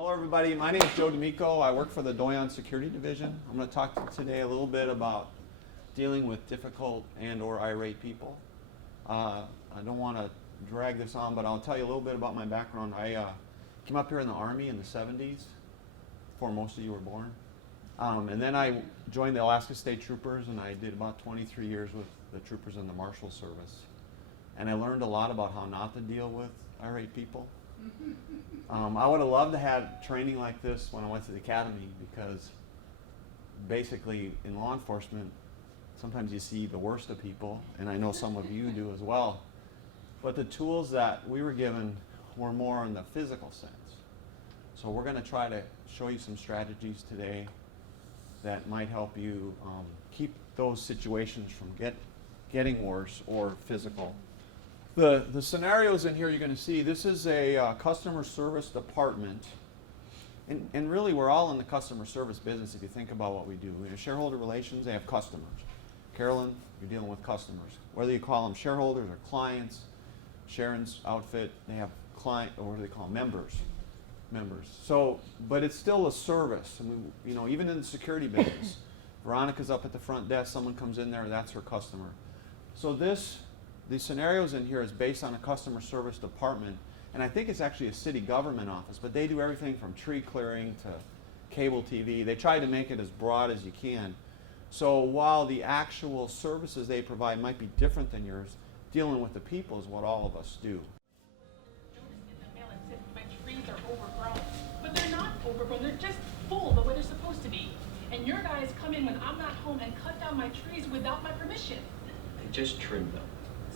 Hello everybody, my name is Joe D'Amico. I work for the Doyon Security Division. I'm going to talk today a little bit about dealing with difficult and or irate people. I don't want to drag this on, but I'll tell you a little bit about my background. I came up here in the Army in the 70s, before most of you were born. And then I joined the Alaska State Troopers, and I did about 23 years with the troopers in the Marshal Service. And I learned a lot about how not to deal with irate people. I would have loved to have training like this when I went to the academy, because basically in law enforcement, sometimes you see the worst of people, and I know some of you do as well. But the tools that we were given were more in the physical sense. So we're going to try to show you some strategies today that might help you keep those situations from getting worse or physical. The scenarios in here you're going to see, this is a customer service department. And really we're all in the customer service business if you think about what we do. In shareholder relations, they have customers. Carolyn, you're dealing with customers. Whether you call them shareholders or clients, Sharon's outfit, they have client, or what do they call them? Members. So, but it's still a service. I mean, you know, even in the security business, Veronica's up at the front desk, someone comes in there, that's her customer. So these scenarios in here is based on a customer service department, and I think it's actually a city government office, but they do everything from tree clearing to cable TV. They try to make it as broad as you can. So while the actual services they provide might be different than yours, dealing with the people is what all of us do. My trees are overgrown, but they're not overgrown, they're just full the way they're supposed to be. And your guys come in when I'm not home and cut down my trees without my permission. They just trimmed them.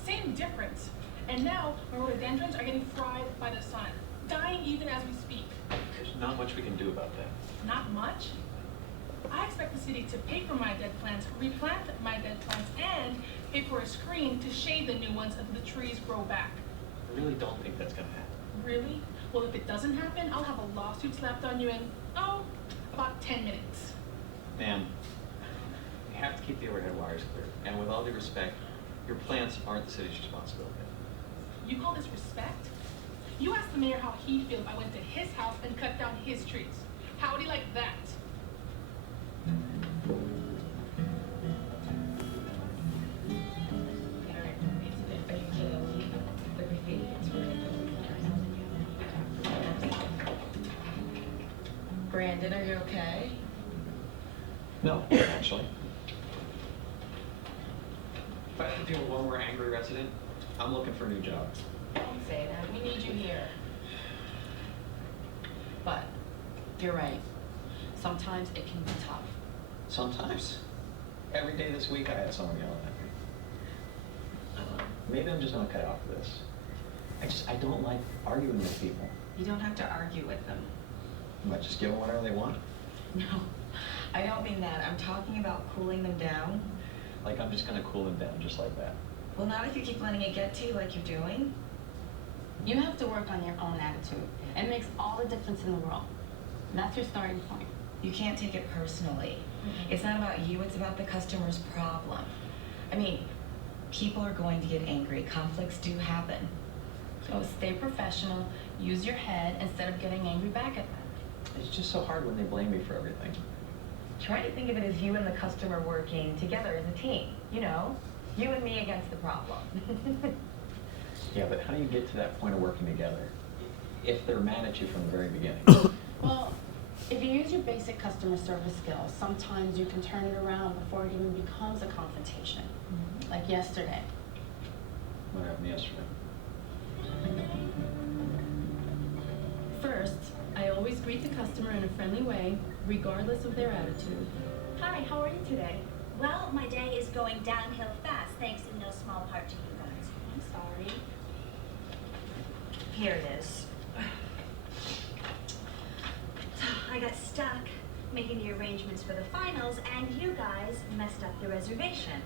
Same difference. And now my rhododendrons are getting fried by the sun, dying even as we speak. There's not much we can do about that. Not much? I expect the city to pay for my dead plants, replant my dead plants, and pay for a screen to shade the new ones until the trees grow back. I really don't think that's gonna happen. Really? Well, if it doesn't happen, I'll have a lawsuit slapped on you in, about 10 minutes. Ma'am, you have to keep the overhead wires clear. And with all due respect, your plants aren't the city's responsibility. You call this respect? You asked the mayor how he'd feel if I went to his house and cut down his trees. How would he like that? Brandon, are you okay? No, actually. If I have to deal with one more angry resident, I'm looking for a new job. Don't say that. We need you here. But you're right. Sometimes it can be tough. Sometimes. Every day this week I had someone yelling at me. Maybe I'm just not cut out for this. I don't like arguing with people. You don't have to argue with them. But just give them whatever they want. No, I don't mean that. I'm talking about cooling them down. Like I'm just gonna cool them down just like that. Well, not if you keep letting it get to you like you're doing. You have to work on your own attitude. It makes all the difference in the world. That's your starting point. You can't take it personally. It's not about you, it's about the customer's problem. I mean, people are going to get angry. Conflicts do happen. So stay professional, use your head instead of getting angry back at them. It's just so hard when they blame me for everything. Try to think of it as you and the customer working together as a team. You know, you and me against the problem. Yeah, but how do you get to that point of working together if they're mad at you from the very beginning? Well, if you use your basic customer service skills, sometimes you can turn it around before it even becomes a confrontation. Like yesterday. What happened yesterday? First, I always greet the customer in a friendly way, regardless of their attitude. Hi, how are you today? Well, my day is going downhill fast, thanks in no small part to you guys. I'm sorry. Here it is. I got stuck making the arrangements for the finals, and you guys messed up the reservation.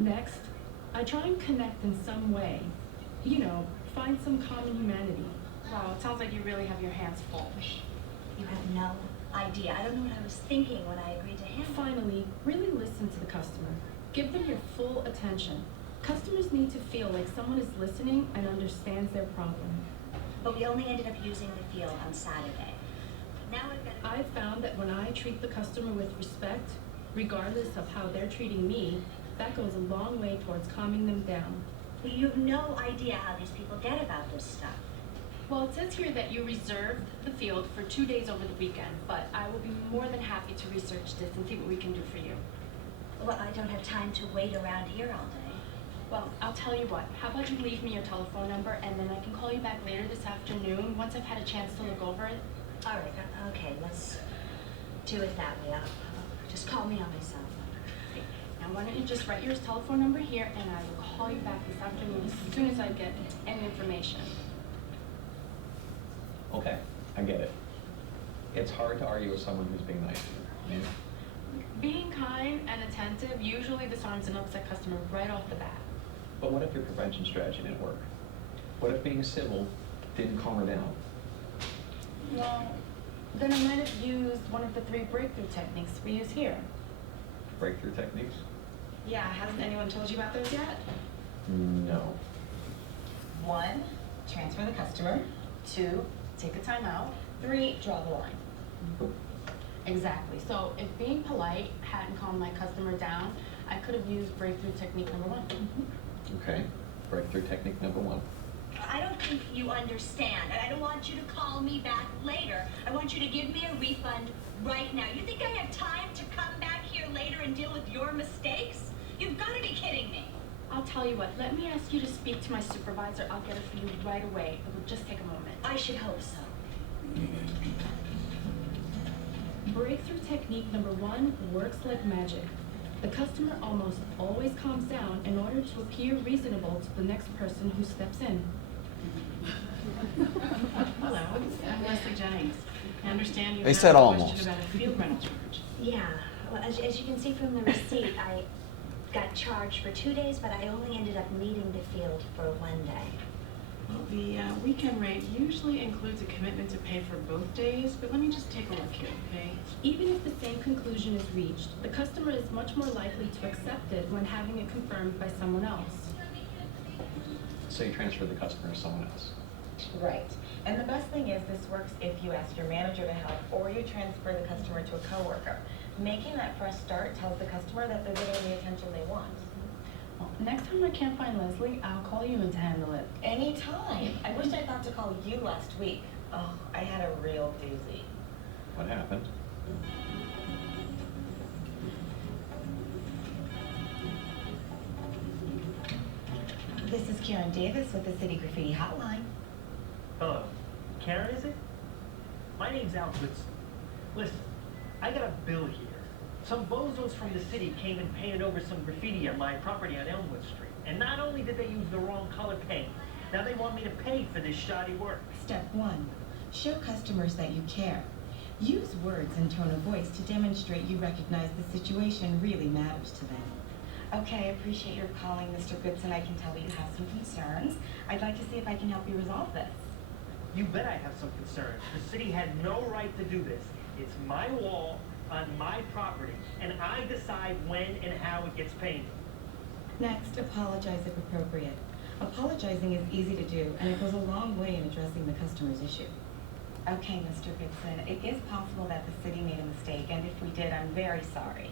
Next, I try and connect in some way. You know, find some common humanity. Wow, it sounds like you really have your hands full. You have no idea. I don't know what I was thinking when I agreed to handle. Finally, really listen to the customer. Give them your full attention. Customers need to feel like someone is listening and understands their problem. But we only ended up using the field on Saturday. Now I've got to... I've found that when I treat the customer with respect, regardless of how they're treating me, that goes a long way towards calming them down. You have no idea how these people get about this stuff. Well, it says here that you reserved the field for 2 days over the weekend, but I will be more than happy to research this and see what we can do for you. Well, I don't have time to wait around here all day. Well, I'll tell you what, how about you leave me your telephone number and then I can call you back later this afternoon once I've had a chance to look over it? All right, okay, let's do it that way. Just call me on my cell phone. Now, why don't you just write your telephone number here and I will call you back this afternoon as soon as I get any information. Okay, I get it. It's hard to argue with someone who's being nice to you. Being kind and attentive usually disarms an upset customer right off the bat. But what if your prevention strategy didn't work? What if being civil didn't calm her down? Well, then I might have used one of the 3 breakthrough techniques we use here. Breakthrough techniques? Yeah, hasn't anyone told you about those yet? No. 1, transfer the customer. 2, take a time out. 3, draw the line. Exactly. So if being polite hadn't calmed my customer down, I could have used breakthrough technique number 1. Okay, breakthrough technique number 1. I don't think you understand. I don't want you to call me back later. I want you to give me a refund right now. You think I have time to come back here later and deal with your mistakes? You've got to be kidding me. I'll tell you what, let me ask you to speak to my supervisor. I'll get it for you right away. It will just take a moment. I should hope so. Breakthrough technique number 1 works like magic. The customer almost always calms down in order to appear reasonable to the next person who steps in. Hello, I'm Leslie Jennings. I understand you They have said a almost. question about a field rental charge. Yeah, well, as you can see from the receipt, I got charged for 2 days, but I only ended up needing the field for 1 day. Well, the weekend rate usually includes a commitment to pay for both days, but let me just take a look here, okay? Even if the same conclusion is reached, the customer is much more likely to accept it when having it confirmed by someone else. So you transfer the customer to someone else. Right. And the best thing is this works if you ask your manager to help or you transfer the customer to a coworker. Making that fresh start tells the customer that they're getting the attention they want. Well, next time I can't find Leslie, I'll call you in to handle it. Anytime. I wish I thought to call you last week. Oh, I had a real doozy. What happened? This is Karen Davis with the City Graffiti Hotline. Hello. Karen, is it? My name's Al Goodson. Listen, I got a bill here. Some bozos from the city came and painted over some graffiti on my property on Elmwood Street. And not only did they use the wrong color paint, now they want me to pay for this shoddy work. Step 1. Show customers that you care. Use words and tone of voice to demonstrate you recognize the situation really matters to them. Okay, I appreciate your calling, Mr. Goodson. I can tell you have some concerns. I'd like to see if I can help you resolve this. You bet I have some concerns. The city had no right to do this. It's my wall on my property, and I decide when and how it gets painted. Next, apologize if appropriate. Apologizing is easy to do, and it goes a long way in addressing the customer's issue. Okay, Mr. Goodson, it is possible that the city made a mistake, and if we did, I'm very sorry.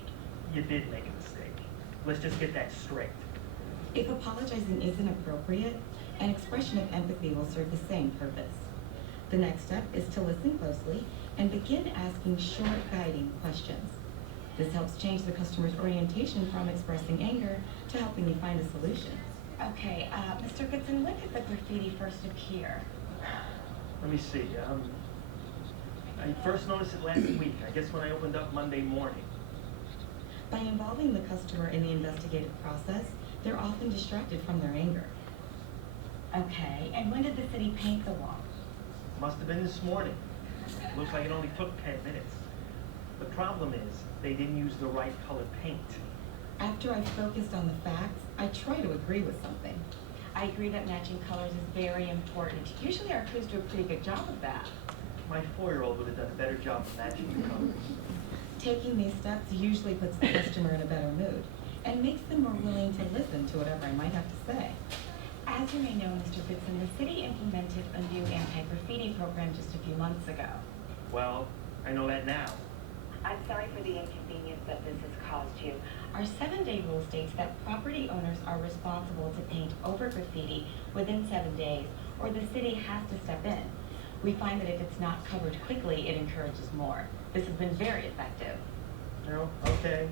You did make a mistake. Let's just get that straight. If apologizing isn't appropriate, an expression of empathy will serve the same purpose. The next step is to listen closely and begin asking short, guiding questions. This helps change the customer's orientation from expressing anger to helping you find a solution. Okay, Mr. Goodson, when did the graffiti first appear? Let me see. I first noticed it last week. I guess when I opened up Monday morning. By involving the customer in the investigative process, they're often distracted from their anger. Okay, and when did the city paint the wall? Must have been this morning. Looks like it only took 10 minutes. The problem is, they didn't use the right colored paint. After I've focused on the facts, I try to agree with something. I agree that matching colors is very important. Usually our crews do a pretty good job of that. My 4-year-old would have done a better job of matching the colors. Taking these steps usually puts the customer in a better mood and makes them more willing to listen to whatever I might have to say. As you may know, Mr. Goodson, the city implemented a new anti-graffiti program just a few months ago. Well, I know that now. I'm sorry for the inconvenience that this has caused you. Our 7-day rule states that property owners are responsible to paint over graffiti within 7 days, or the city has to step in. We find that if it's not covered quickly, it encourages more. This has been very effective. No, okay.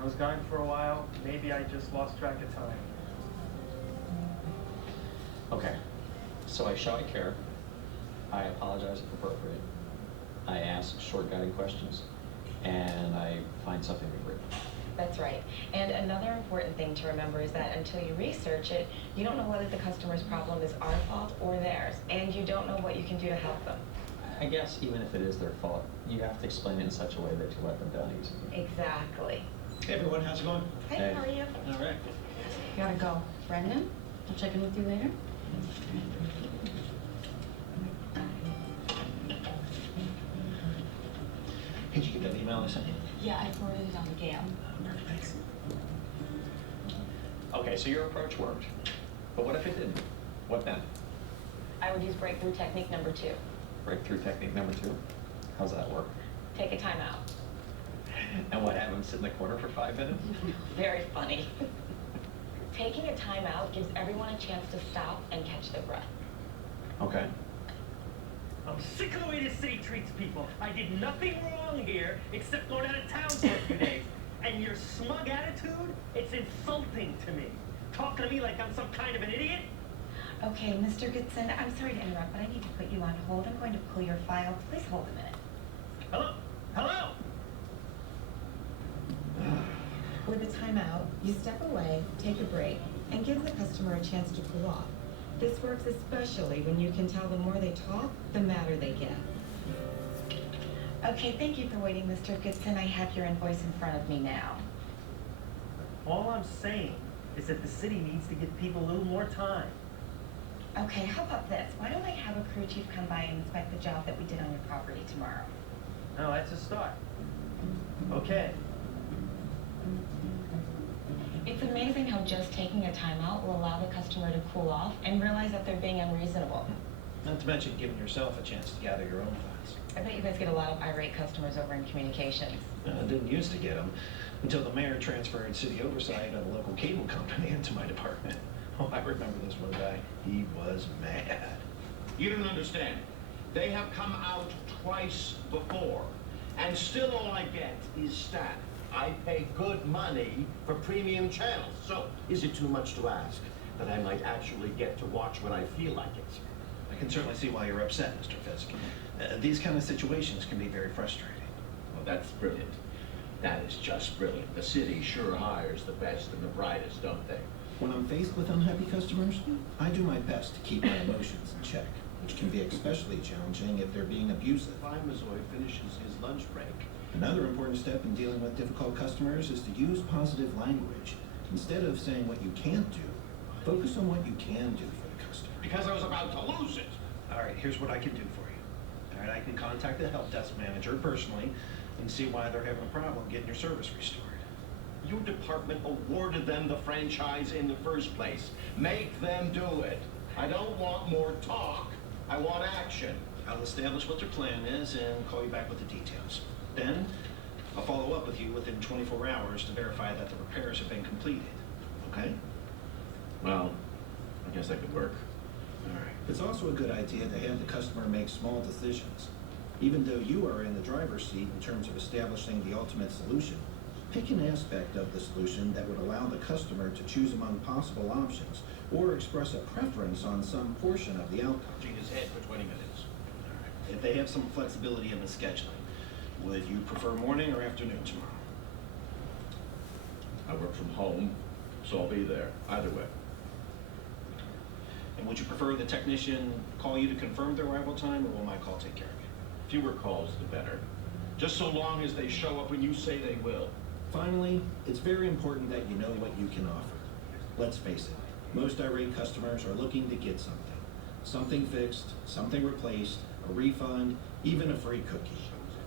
I was gone for a while. Maybe I just lost track of time. Okay, so I show I care. I apologize if appropriate. I ask short guiding questions, and I find something to agree. That's right. And another important thing to remember is that until you research it, you don't know whether the customer's problem is our fault or theirs, and you don't know what you can do to help them. I guess even if it is their fault, you have to explain it in such a way that you let them down easily. Exactly. Hey everyone, how's it going? Hey, Hey. how are you? All right. Gotta go. Brendan, I'll check in with you later. Hey, did you get that email I sent you? Yeah, I forwarded it on to Gail. Thanks. Okay, so your approach worked. But what if it didn't? What then? I would use breakthrough technique number 2. Breakthrough technique number 2? How's that work? Take a timeout. And what, have them sit in the corner for 5 minutes? Very funny. Taking a timeout gives everyone a chance to stop and catch their breath. Okay. I'm sick of the way this city treats people. I did nothing wrong here except going out of town for a few days. And your smug attitude, it's insulting to me. Talking to me like I'm some kind of an idiot? Okay, Mr. Goodson, I'm sorry to interrupt, but I need to put you on hold. I'm going to pull your file. Please hold a minute. Hello? Hello? With a timeout, you step away, take a break, and give the customer a chance to cool off. This works especially when you can tell the more they talk, the madder they get. Okay, thank you for waiting, Mr. Goodson. I have your invoice in front of me now. All I'm saying is that the city needs to give people a little more time. Okay, how about this? Why don't I have a crew chief come by and inspect the job that we did on your property tomorrow? No, that's a start. Okay. It's amazing how just taking a timeout will allow the customer to cool off and realize that they're being unreasonable. Not to mention giving yourself a chance to gather your own thoughts. I bet you guys get a lot of irate customers over in communications. I didn't used to get them until the mayor transferred city oversight of a local cable company into my department. Oh, I remember this one guy. He was mad. You don't understand. They have come out twice before, and still all I get is staff. I pay good money for premium channels, so is it too much to ask that I might actually get to watch when I feel like it? I can certainly see why you're upset, Mr. Fisk. These kind of situations can be very frustrating. Well, that's brilliant. That is just brilliant. The city sure hires the best and the brightest, don't they? When I'm faced with unhappy customers, I do my best to keep my emotions in check, which can be especially challenging if they're being abusive. Mazoy finishes his lunch break. Another important step in dealing with difficult customers is to use positive language. Instead of saying what you can't do, focus on what you can do for the customer. Because I was about to lose it. All right, here's what I can do for you. All right, I can contact the help desk manager personally and see why they're having a problem getting your service restored. Your department awarded them the franchise in the first place. Make them do it. I don't want more talk. I want action. I'll establish what their plan is and call you back with the details. Then, I'll follow up with you within 24 hours to verify that the repairs have been completed. Okay? Well, I guess that could work. All right. It's also a good idea to have the customer make small decisions. Even though you are in the driver's seat in terms of establishing the ultimate solution, pick an aspect of the solution that would allow the customer to choose among possible options or express a preference on some portion of the outcome. Gina's head for 20 minutes. All right. If they have some flexibility in the scheduling, would you prefer morning or afternoon tomorrow? I work from home, so I'll be there. Either way. And would you prefer the technician call you to confirm their arrival time, or will my call take care of it? Fewer calls, the better. Just so long as they show up when you say they will. Finally, it's very important that you know what you can offer. Let's face it, most irate customers are looking to get something. Something fixed, something replaced, a refund, even a free cookie.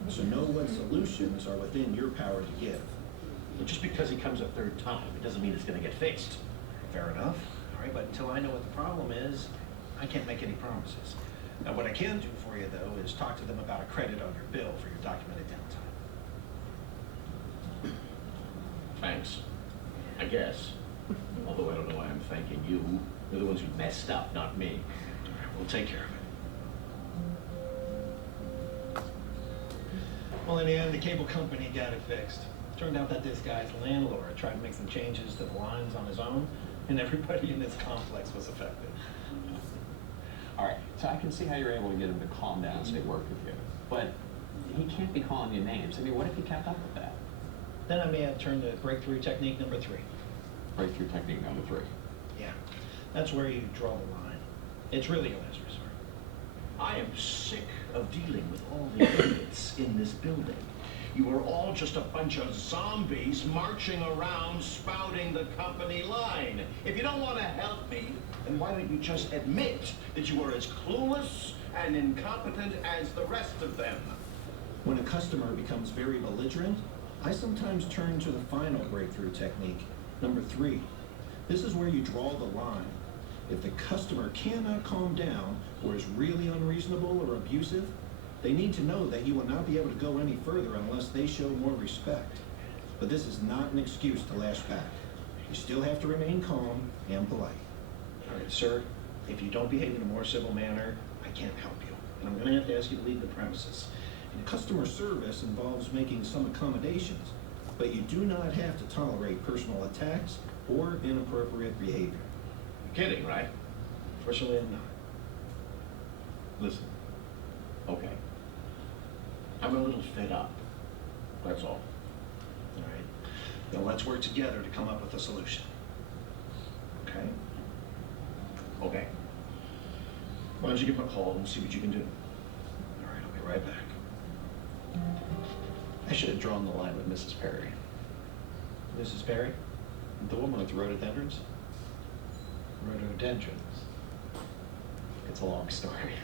So know what solutions are within your power to give. But just because he comes a third time, it doesn't mean it's going to get fixed. Fair enough. All right, but until I know what the problem is, I can't make any promises. Now, what I can do for for you, though, is talk to them about a credit on your bill for your documented downtime. Thanks. I guess. Although I don't know why I'm thanking you. You're the ones who messed up, not me. We'll take care of it. Well, in the end, the cable company got it fixed. Turned out that this guy's landlord tried to make some changes to the lines on his own, and everybody in this complex was affected. All right, so I can see how you're able to get him to calm down and stay work with you. But he can't be calling you names. I mean, what if he kept up with that? Then I may have turned to breakthrough technique number 3. Breakthrough technique number 3. Yeah, that's where you draw the line. It's really a last resort. I am sick of dealing with all the idiots in this building. You are all just a bunch of zombies marching around spouting the company line. If you don't want to help me, then why don't you just admit that you are as clueless and incompetent as the rest of them? When a customer becomes very belligerent, I sometimes turn to the final breakthrough technique, number 3. This is where you draw the line. If the customer cannot calm down or is really unreasonable or abusive, they need to know that you will not be able to go any further unless they show more respect. But this is not an excuse to lash back. You still have to remain calm and polite. All right, sir, if you don't behave in a more civil manner, I can't help you. And I'm going to have to ask you to leave the premises. And customer service involves making some accommodations, but you do not have to tolerate personal attacks or inappropriate behavior. You're kidding, right? Fortunately, I'm not. Listen. Okay. I'm a little fed up. That's all. All right. Now let's work together to come up with a solution. Okay? Okay. Why don't you give him a call and see what you can do? All right, I'll be right back. I should have drawn the line with Mrs. Perry. Mrs. Perry? The woman with the rhododendrons? Rhododendrons. It's a long story.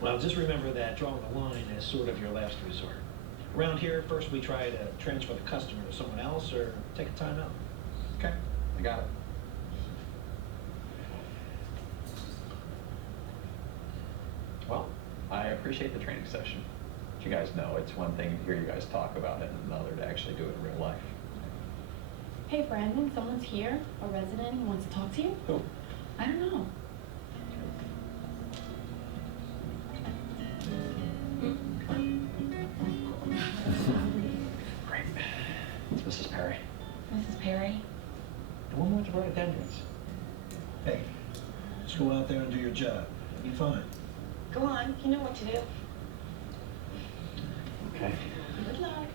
Well, just remember that drawing the line is sort of your last resort. Around here, first we try to transfer the customer to someone else or take a time out. Okay, I got it. Well, I appreciate the training session. But you guys know it's one thing to hear you guys talk about it and another to actually do it in real life. Hey, Brandon, someone's here, a resident who wants to talk to you? Who? I don't know. Great. It's Mrs. Perry. Mrs. Perry? The woman with the rhododendrons. Hey, just go out there and do your job. You'll be fine. Go on, you know what to do. Okay. Good luck.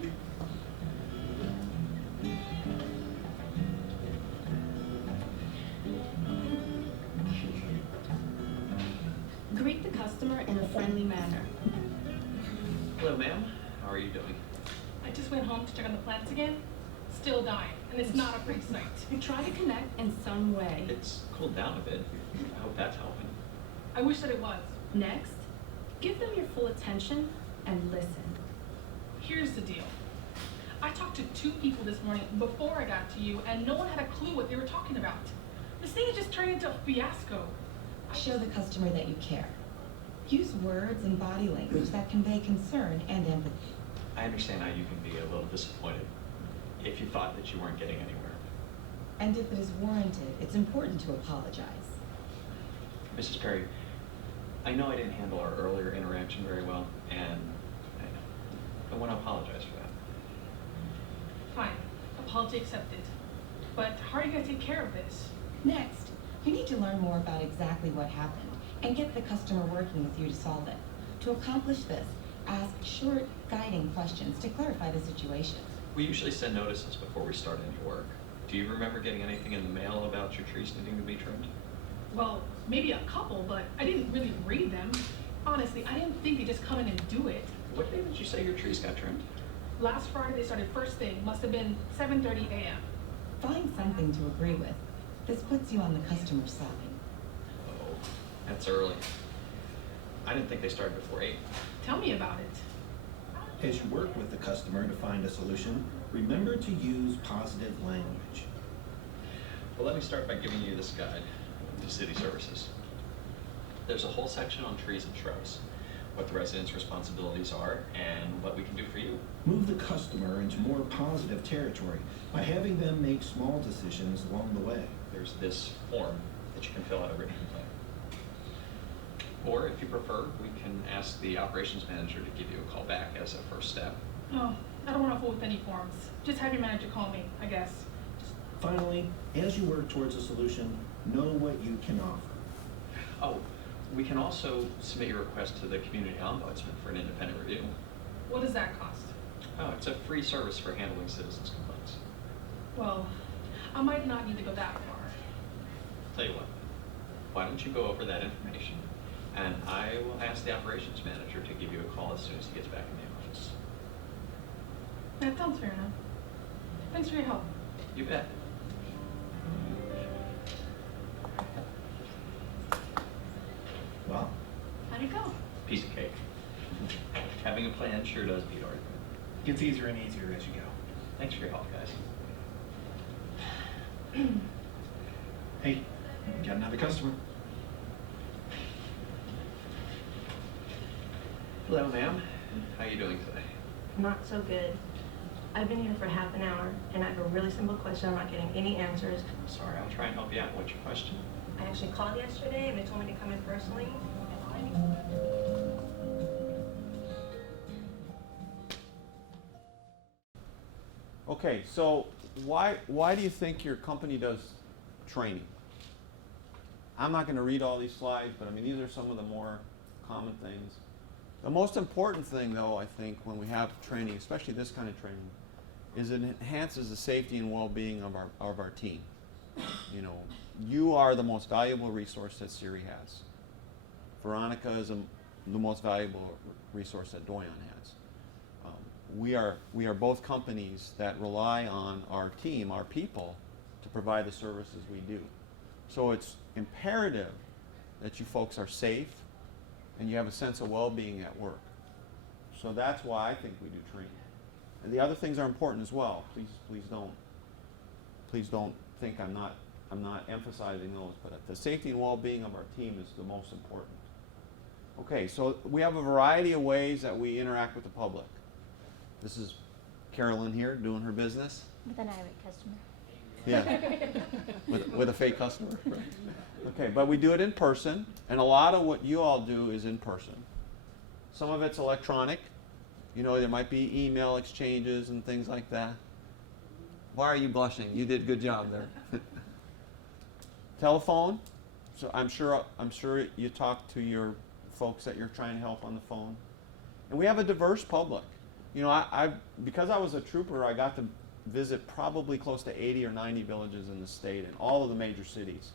Greet the customer in a friendly manner. Hello, ma'am. How are you doing? I just went home to check on the plants again. Still dying, and it's not a pretty sight. Try to connect in some way. It's cooled down a bit. I hope that's helping. I wish that it was. Next, give them your full attention and listen. Here's the deal. I talked to 2 people this morning before I got to you, and no one had a clue what they were talking about. This thing has just turned into a fiasco. Show the customer that you care. Use words and body language that convey concern and empathy. I understand how you can be a little disappointed if you thought that you weren't getting anywhere. And if it is warranted, it's important to apologize. Mrs. Perry, I know I didn't handle our earlier interaction very well, and I want to apologize for that. Fine. Apology accepted. But how are you going to take care of this? Next, you need to learn more about exactly what happened and get the customer working with you to solve it. To accomplish this, ask short, guiding questions to clarify the situation. We usually send notices before we start any work. Do you remember getting anything in the mail about your trees needing to be trimmed? Well, maybe a couple, but I didn't really read them. Honestly, I didn't think they'd just come in and do it. What day did you say your trees got trimmed? Last Friday, they started first thing. Must have been 7:30 a.m. Find something to agree with. This puts you on the customer's side. Oh, that's early. I didn't think they started before 8. Tell me about it. As you work with the customer to find a solution, remember to use positive language. Well, let me start by giving you this guide to city services. There's a whole section on trees and shrubs. what the residents' responsibilities are and what we can do for you. Move the customer into more positive territory by having them make small decisions along the way. There's this form that you can fill out a written complaint. Or if you prefer, we can ask the operations manager to give you a call back as a first step. Oh, I don't want to fool with any forms. Just have your manager call me, I guess. Finally, as you work towards a solution, know what you can offer. Oh, we can also submit your request to the community ombudsman for an independent review. What does that cost? Oh, it's a free service for handling citizens' complaints. Well, I might not need to go that far. Tell you what, why don't you go over that information, and I will ask the operations manager to give you a call as soon as he gets back in the office. That sounds fair enough. Thanks for your help. You bet. Well, How'd it go? Piece of cake. Having a plan sure does beat argument. Gets easier and easier as you go. Thanks for your help, guys. Hey, got another customer. Hello, ma'am. How you doing today? Not so good. I've been here for half an hour, and I have a really simple question. I'm not getting any answers. Sorry, I'll try and help you out. What's your question? I actually called yesterday, and they told me to come in personally. Okay, so why do you think your company does training? I'm not going to read all these slides, but I mean, these are some of the more common things. The most important thing, though, I think, when we have training, especially this kind of training, is it enhances the safety and well-being of our team. You know, you are the most valuable resource that Siri has. Veronica is the most valuable resource that Doyon has. We are both companies that rely on our team, our people, to provide the services we do. So it's imperative that you folks are safe and you have a sense of well-being at work. So that's why I think we do training. And the other things are important as well. Please don't think I'm not emphasizing those, but the safety and well-being of our team is the most important. Okay, so we have a variety of ways that we interact with the public. This is Carolyn here doing her business. With an irate customer. Yeah, with a fake customer. Okay, but we do it in person, and a lot of what you all do is in person. Some of it's electronic. You know, there might be email exchanges and things like that. Why are you blushing? You did a good job there. Telephone. So I'm sure you talk to your folks that you're trying to help on the phone. And we have a diverse public. You know, because I was a trooper, I got to visit probably close to 80 or 90 villages in the state and all of the major cities.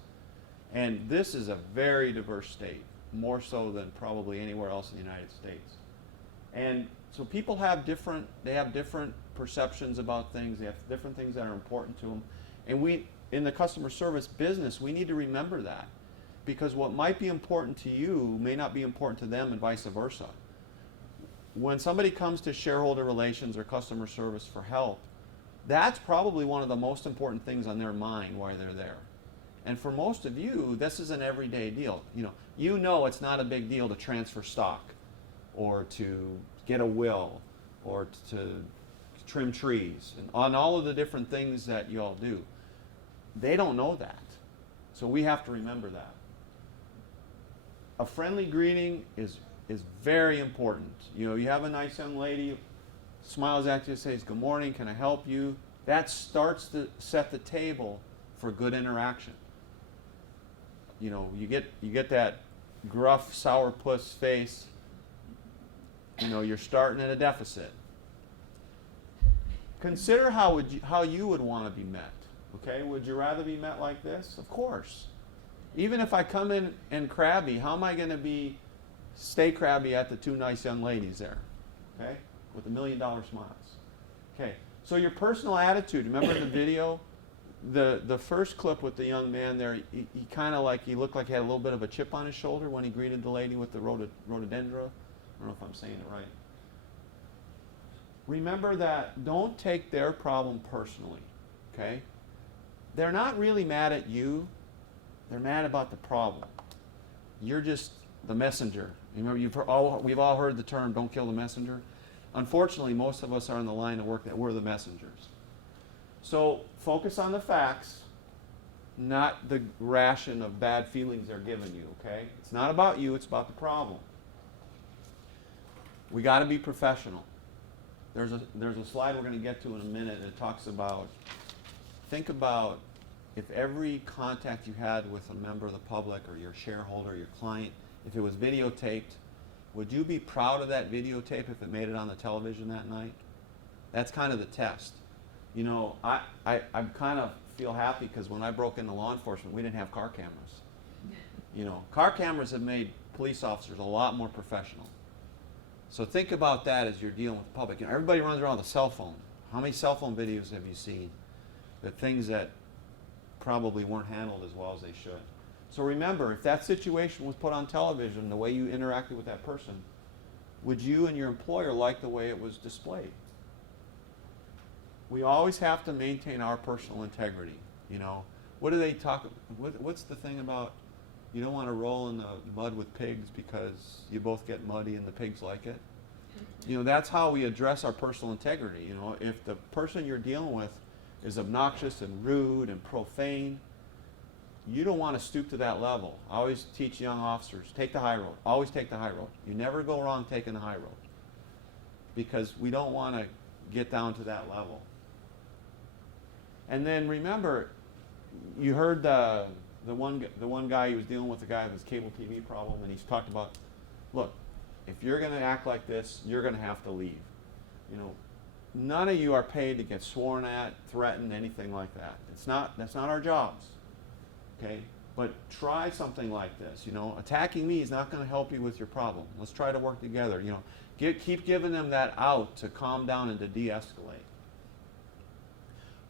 And this is a very diverse state, more so than probably anywhere else in the United States. And so people have different perceptions about things. They have different things that are important to them. And we, in the customer service business, we need to remember that. Because what might be important to you may not be important to them and vice versa. When somebody comes to shareholder relations or customer service for help, that's probably one of the most important things on their mind while they're there. And for most of you, this is an everyday deal. You know it's not a big deal to transfer stock or to get a will or to trim trees and on all of the different things that you all do. They don't know that. So we have to remember that. A friendly greeting is very important. You know, you have a nice young lady, smiles at you, says, "Good morning, can I help you?" That starts to set the table for good interaction. You know, you get that gruff sourpuss face, you know, you're starting at a deficit. Consider how you would want to be met. Okay, would you rather be met like this? Of course. Even if I come in and crabby, how am I going to stay crabby at the two nice young ladies there? Okay, with $1 million smiles. Okay, so your personal attitude. Remember in the video, the first clip with the young man there, he kind of he looked like he had a little bit of a chip on his shoulder when he greeted the lady with the rhododendra. I don't know if I'm saying it right. Remember that don't take their problem personally, okay? They're not really mad at you. They're mad about the problem. You're just the messenger. Remember, we've all heard the term, don't kill the messenger. Unfortunately, most of us are in the line of work that we're the messengers. So focus on the facts, not the ration of bad feelings they're giving you, okay? It's not about you, it's about the problem. We got to be professional. There's a slide we're going to get to in a minute, and it talks about, think about if every contact you had with a member of the public or your shareholder, your client, if it was videotaped, would you be proud of that videotape if it made it on the television that night? That's kind of the test. You know, I kind of feel happy because when I broke into law enforcement, we didn't have car cameras. You know, car cameras have made police officers a lot more professional. So think about that as you're dealing with the public. You know, everybody runs around with a cell phone. How many cell phone videos have you seen? The things that probably weren't handled as well as they should. So remember, if that situation was put on television, the way you interacted with that person, would you and your employer like the way it was displayed? We always have to maintain our personal integrity. You know, what do they talk? What's the thing about? You don't want to roll in the mud with pigs because you both get muddy and the pigs like it. You know, that's how we address our personal integrity. You know, if the person you're dealing with is obnoxious and rude and profane, you don't want to stoop to that level. I always teach young officers, take the high road. Always take the high road. You never go wrong taking the high road, because we don't want to get down to that level. And then remember, you heard the one guy, he was dealing with a guy with his cable TV problem, and he's talked about, look, if you're going to act like this, you're going to have to leave. You know, none of you are paid to get sworn at, threatened, anything like that. That's not our jobs. Okay? But try something like this. You know, attacking me is not going to help you with your problem. Let's try to work together. You know, keep giving them that out to calm down and to de-escalate.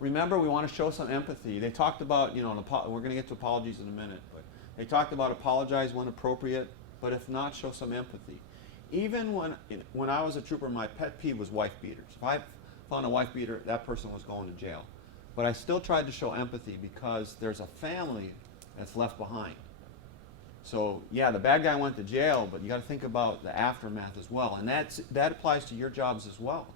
Remember, we want to show some empathy. They talked about, you know, we're going to get to apologies in a minute, but they talked about apologize when appropriate, but if not, show some empathy. Even when I was a trooper, my pet peeve was wife beaters. If I found a wife beater, that person was going to jail. But I still tried to show empathy because there's a family that's left behind. So yeah, the bad guy went to jail, but you got to think about the aftermath as well, and that applies to your jobs as well.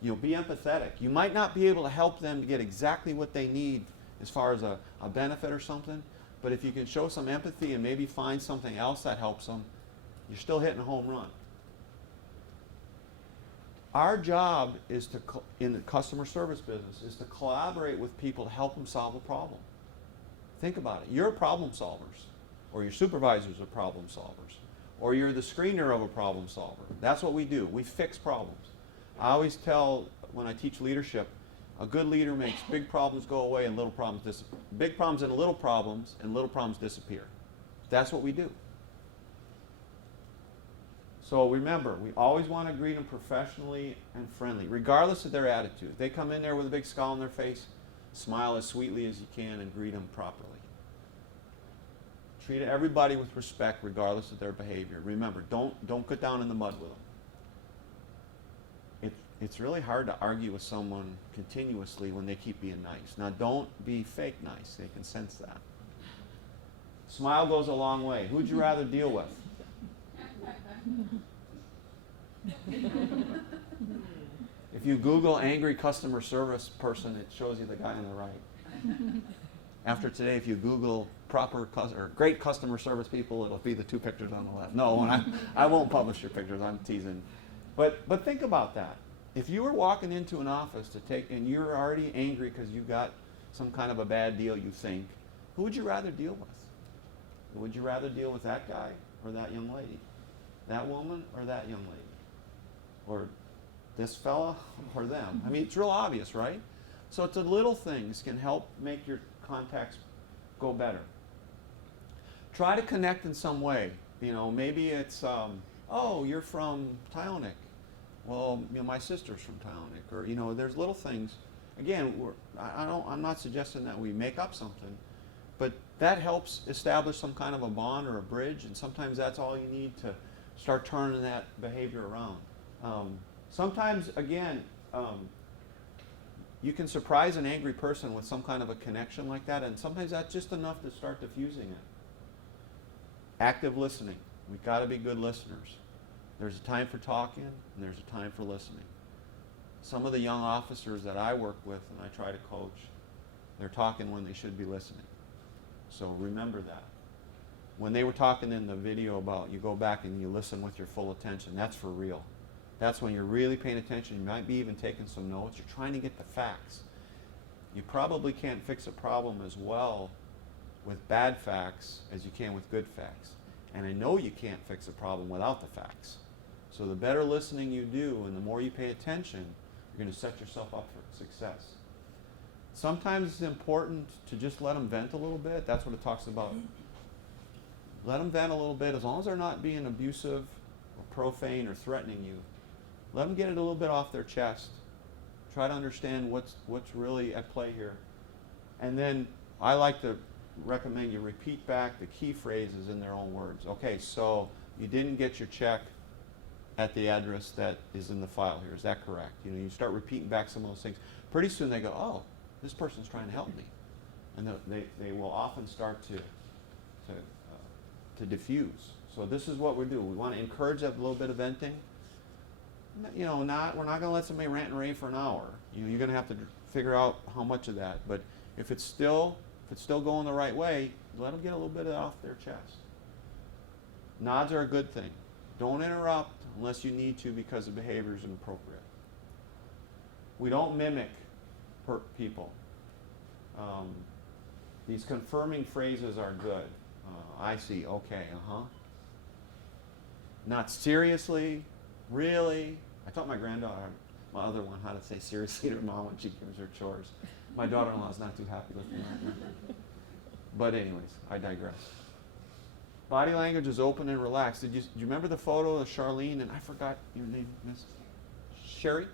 You know, be empathetic. You might not be able to help them to get exactly what they need as far as a benefit or something, but if you can show some empathy and maybe find something else that helps them, you're still hitting a home run. Our job is in the customer service business is to collaborate with people to help them solve a problem. Think about it. You're problem solvers, or your supervisors are problem solvers, or you're the screener of a problem solver. That's what we do. We fix problems. I always tell when I teach leadership, a good leader makes big problems go away and little problems disappear. Big problems and little problems disappear. That's what we do. So remember, we always want to greet them professionally and friendly, regardless of their attitude. If they come in there with a big scowl on their face, smile as sweetly as you can and greet them properly. Treat everybody with respect, regardless of their behavior. Remember, don't get down in the mud with them. It's really hard to argue with someone continuously when they keep being nice. Now, don't be fake nice. They can sense that. Smile goes a long way. Who'd you rather deal with? If you Google angry customer service person, it shows you the guy on the right. After today, if you Google great customer service people, it'll be the two pictures on the left. No, I won't publish your pictures. I'm teasing. But think about that. If you were walking into an office and you're already angry because you got some kind of a bad deal, you think, who would you rather deal with? Would you rather deal with that guy or that young lady? That woman or that young lady? Or this fella or them? I mean, it's real obvious, right? So it's the little things can help make your contacts go better. Try to connect in some way. You know, maybe it's, oh, you're from Tyonek. Well, you know, my sister's from Tyonek. Or, you know, there's little things. Again, I'm not suggesting that we make up something, but that helps establish some kind of a bond or a bridge, and sometimes that's all you need to start turning that behavior around. Sometimes, again, you can surprise an angry person with some kind of a connection like that, and sometimes that's just enough to start diffusing it. Active listening. We've got to be good listeners. There's a time for talking, and there's a time for listening. Some of the young officers that I work with and I try to coach, they're talking when they should be listening. So remember that. When they were talking in the video about you go back and you listen with your full attention, that's for real. That's when you're really paying attention. You might be even taking some notes. You're trying to get the facts. You probably can't fix a problem as well with bad facts as you can with good facts. And I know you can't fix a problem without the facts. So the better listening you do and the more you pay attention, you're going to set yourself up for success. Sometimes it's important to just let them vent a little bit. That's what it talks about. Let them vent a little bit. As long as they're not being abusive or profane or threatening you, let them get it a little bit off their chest. Try to understand what's really at play here. And then I like to recommend you repeat back the key phrases in their own words. Okay, so you didn't get your check at the address that is in the file here. Is that correct? You know, you start repeating back some of those things. Pretty soon they go, oh, this person's trying to help me. And they will often start to diffuse. So this is what we do. We want to encourage that little bit of venting. You know, we're not going to let somebody rant and rave for an hour. You know, you're going to have to figure out how much of that. But if it's still going the right way, let them get a little bit of it off their chest. Nods are a good thing. Don't interrupt unless you need to because the behavior is inappropriate. We don't mimic people. These confirming phrases are good. I see, okay, Not seriously, really. I taught my granddaughter, my other one, how to say seriously to her mom when she gives her chores. My daughter-in-law is not too happy with me right now. But anyways, I digress. Body language is open and relaxed. Do you remember the photo of Charlene? And I forgot your name, Miss Sherry?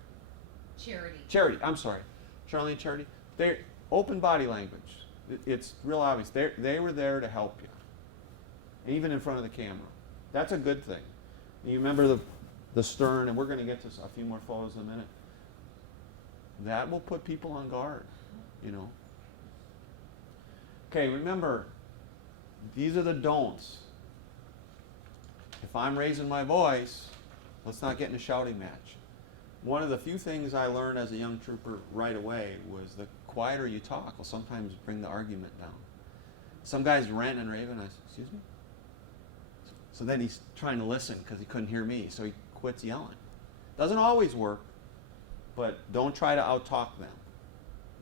Charity. Charity, I'm sorry. Charlene, Charity. They're open body language. It's real obvious. They were there to help you, even in front of the camera. That's a good thing. And you remember the stern, and we're going to get to a few more photos in a minute. That will put people on guard, you know. Okay, remember, these are the don'ts. If I'm raising my voice, let's not get in a shouting match. One of the few things I learned as a young trooper right away was the quieter you talk will sometimes bring the argument down. Some guy's ranting and raving, I said, excuse me? So then he's trying to listen because he couldn't hear me, so he quits yelling. Doesn't always work, but don't try to out-talk them.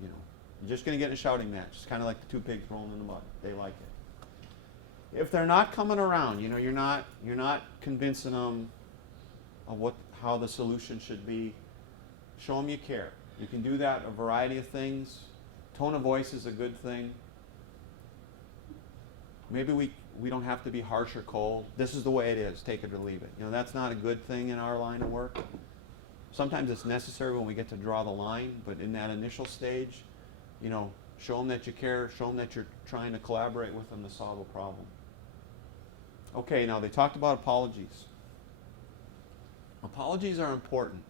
You know, you're just going to get in a shouting match. It's kind of like the two pigs rolling in the mud. They like it. If they're not coming around, you know, you're not convincing them of how the solution should be. Show them you care. You can do that a variety of things. Tone of voice is a good thing. Maybe we don't have to be harsh or cold. This is the way it is. Take it or leave it. You know, that's not a good thing in our line of work. Sometimes it's necessary when we get to draw the line, but in that initial stage, you know, show them that you care. Show them that you're trying to collaborate with them to solve a problem. Okay, now they talked about apologies. Apologies are important.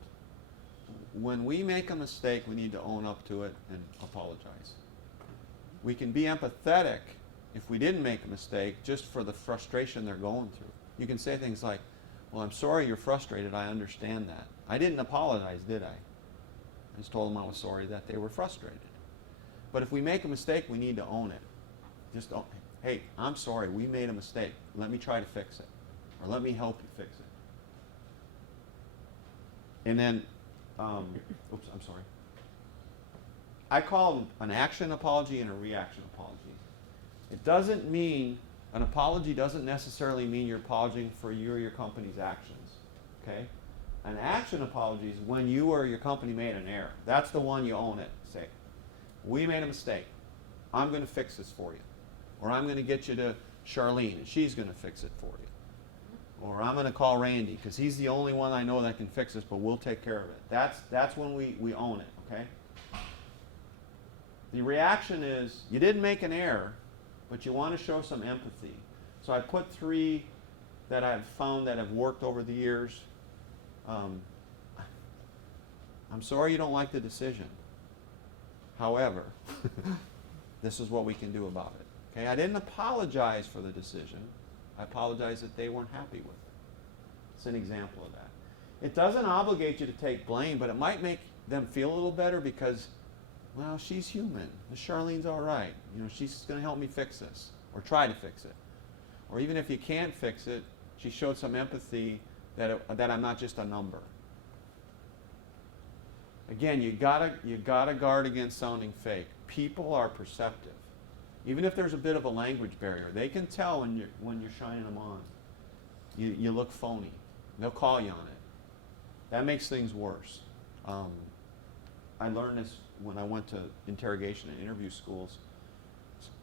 When we make a mistake, we need to own up to it and apologize. We can be empathetic if we didn't make a mistake just for the frustration they're going through. You can say things like, well, I'm sorry you're frustrated. I understand that. I didn't apologize, did I? I just told them I was sorry that they were frustrated. But if we make a mistake, we need to own it. Just, hey, I'm sorry, we made a mistake. Let me try to fix it. Or let me help you fix it. And then, oops, I'm sorry. I call them an action apology and a reaction apology. It doesn't mean, an apology doesn't necessarily mean you're apologizing for you or your company's actions, okay? An action apology is when you or your company made an error. That's the one you own it. Say, we made a mistake. I'm going to fix this for you. Or I'm going to get you to Charlene and she's going to fix it for you. Or I'm going to call Randy because he's the only one I know that can fix this, but we'll take care of it. That's when we own it, okay? The reaction is, you didn't make an error, but you want to show some empathy. So I put 3 that I've found that have worked over the years. I'm sorry you don't like the decision. However, this is what we can do about it. Okay, I didn't apologize for the decision, I apologize that they weren't happy with it. It's an example of that. It doesn't obligate you to take blame, but it might make them feel a little better because, well, she's human. Miss Charlene's all right. You know, she's going to help me fix this or try to fix it. Or even if you can't fix it, she showed some empathy that I'm not just a number. Again, you gotta guard against sounding fake. People are perceptive. Even if there's a bit of a language barrier, they can tell when you're shining them on. You look phony. They'll call you on it. That makes things worse. I learned this when I went to interrogation and interview schools.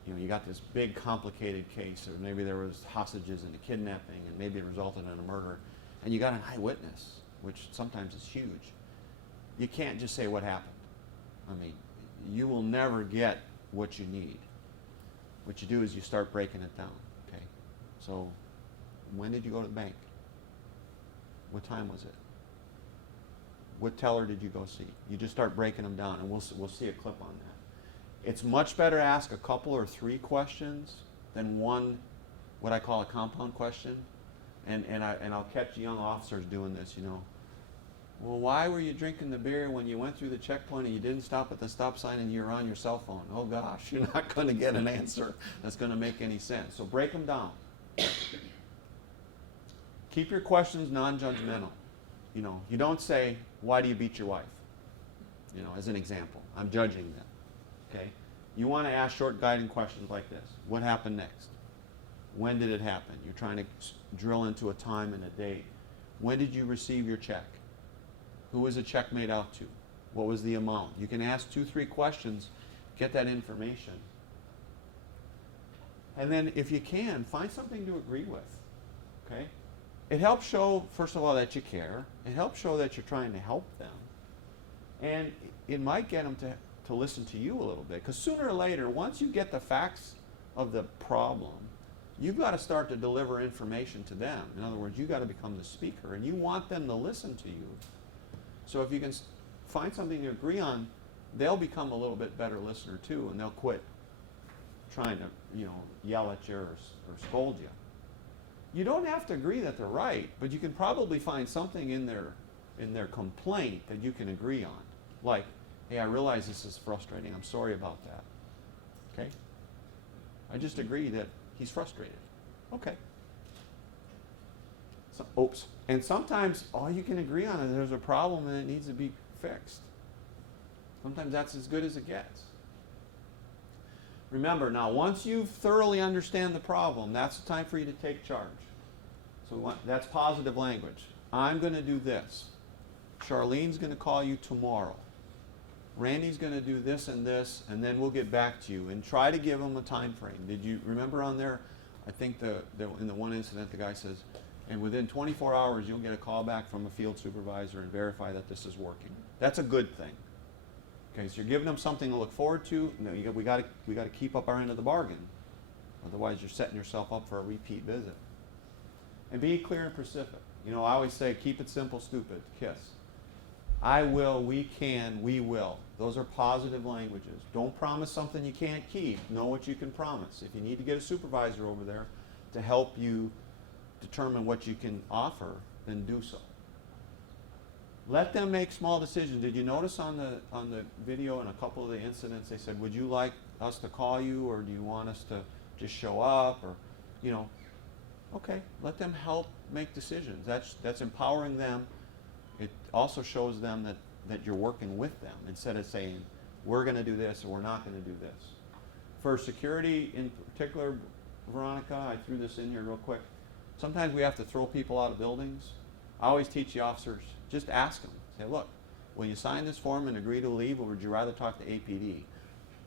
You know, you got this big complicated case, or maybe there was hostages and a kidnapping, and maybe it resulted in a murder, and you got an eyewitness, which sometimes is huge. You can't just say what happened. I mean, you will never get what you need. What you do is you start breaking it down, okay? So, when did you go to the bank? What time was it? What teller did you go see? You just start breaking them down, and we'll see a clip on that. It's much better to ask a couple or three questions than one, what I call a compound question. And I'll catch young officers doing this, you know. Well, why were you drinking the beer when you went through the checkpoint and you didn't stop at the stop sign and you're on your cell phone? Oh gosh, you're not going to get an answer that's going to make any sense. So break them down. Keep your questions non-judgmental. You know, you don't say, why do you beat your wife? You know, as an example. I'm judging them. Okay? You want to ask short guiding questions like this. What happened next? When did it happen? You're trying to drill into a time and a date. When did you receive your check? Who was the check made out to? What was the amount? You can ask 2-3 questions, get that information. And then if you can, find something to agree with. Okay? It helps show, first of all, that you care. It helps show that you're trying to help them. And it might get them to listen to you a little bit. Because sooner or later, once you get the facts of the problem, you've got to start to deliver information to them. In other words, you've got to become the speaker. And you want them to listen to you. So if you can find something to agree on, they'll become a little bit better listener too, and they'll quit trying to, you know, yell at you or scold you. You don't have to agree that they're right, but you can probably find something in their complaint that you can agree on. Like, hey, I realize this is frustrating. I'm sorry about that. Okay? I just agree that he's frustrated. Okay. So, oops. And sometimes all you can agree on is there's a problem and it needs to be fixed. Sometimes that's as good as it gets. Remember, now once you thoroughly understand the problem, that's the time for you to take charge. So that's positive language. I'm going to do this. Charlene's going to call you tomorrow. Randy's going to do this, and then we'll get back to you. And try to give them a time frame. Did you remember on there, I think in the one incident the guy says, and within 24 hours you'll get a call back from a field supervisor and verify that this is working. That's a good thing. Okay, so you're giving them something to look forward to. We got to keep up our end of the bargain. Otherwise you're setting yourself up for a repeat visit. And be clear and specific. You know, I always say, keep it simple, stupid. KISS. I will, we can, we will. Those are positive languages. Don't promise something you can't keep. Know what you can promise. If you need to get a supervisor over there to help you determine what you can offer, then do so. Let them make small decisions. Did you notice on the video in a couple of the incidents they said, would you like us to call you, or do you want us to just show up, or, you know, okay, let them help make decisions. That's empowering them. It also shows them that you're working with them instead of saying, we're going to do this or we're not going to do this. For security in particular, Veronica, I threw this in here real quick. Sometimes we have to throw people out of buildings. I always teach the officers, just ask them. Say, look, will you sign this form and agree to leave, or would you rather talk to APD?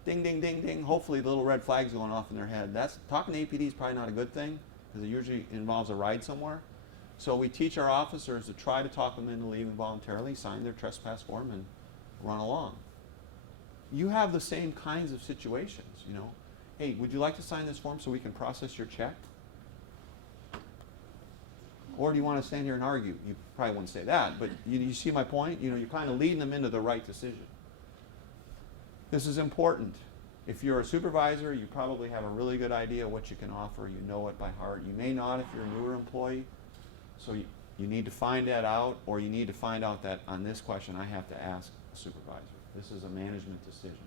Ding, ding, ding, ding. Hopefully the little red flag's going off in their head. Talking to APD is probably not a good thing, because it usually involves a ride somewhere. So we teach our officers to try to talk them into leaving voluntarily, sign their trespass form, and run along. You have the same kinds of situations, you know. Hey, would you like to sign this form so we can process your check? Or do you want to stand here and argue? You probably wouldn't say that, but you see my point? You know, you're kind of leading them into the right decision. This is important. If you're a supervisor, you probably have a really good idea what you can offer. You know it by heart. You may not if you're a newer employee. So you need to find that out, or you need to find out that on this question I have to ask a supervisor. This is a management decision.